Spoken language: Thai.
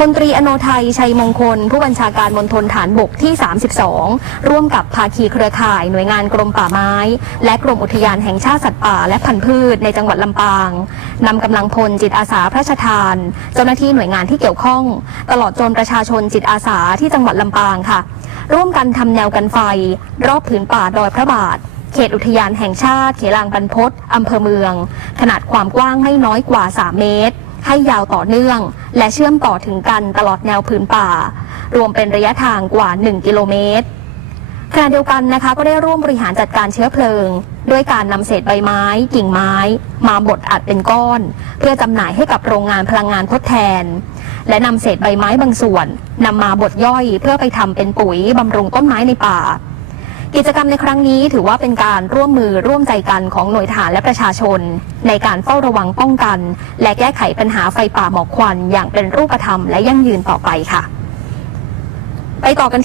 พลตรีอโนไทยชัยมงคล ผู้บัญชาการมณฑลฐานบกที่ 32 ร่วมกับภาคีเครือข่ายหน่วยงานกรมป่าไม้ และกรมอุทยานแห่งชาติสัตว์ป่าและพันธุ์พืชในจังหวัดลำปางนำกำลังพลจิตอาสาพระราชทาน เจ้าหน้าที่หน่วยงานที่เกี่ยวข้อง ตลอดจนประชาชนจิตอาสาที่จังหวัดลำปางค่ะ ร่วมกันทำแนวกันไฟ รอบผืนป่าดอยพระบาทเขตอุทยานแห่งชาติ เขลางบรรพตอำเภอเมือง ขนาดความกว้างไม่น้อยกว่า 3 เมตร ให้ยาวต่อเนื่อง และเชื่อมต่อถึงกันตลอดแนวผืนป่า รวมเป็นระยะทางกว่า 1 กิโลเมตรขณะเดียวกันนะคะก็ได้ร่วมบริหารจัดการเชื้อเพลิง ด้วยการนำเศษใบไม้ กิ่งไม้ มาบดอัดเป็นก้อน เพื่อจำหน่ายให้กับโรงงานพลังงานทดแทน และนำเศษใบไม้บางส่วนนำมาบดย่อยเพื่อไปทำเป็นปุ๋ยบำรุงต้นไม้ในป่า กิจกรรมในครั้งนี้ถือว่าเป็นการร่วมมือร่วมใจกันของหน่วยทหารและประชาชน ในการเฝ้าระวังป้องกัน และแก้ไขปัญหาไฟป่าหมอกควัน อย่างเป็นรูปธรรมและยั่งยืนต่อไปค่ะ ไปต่อกันที่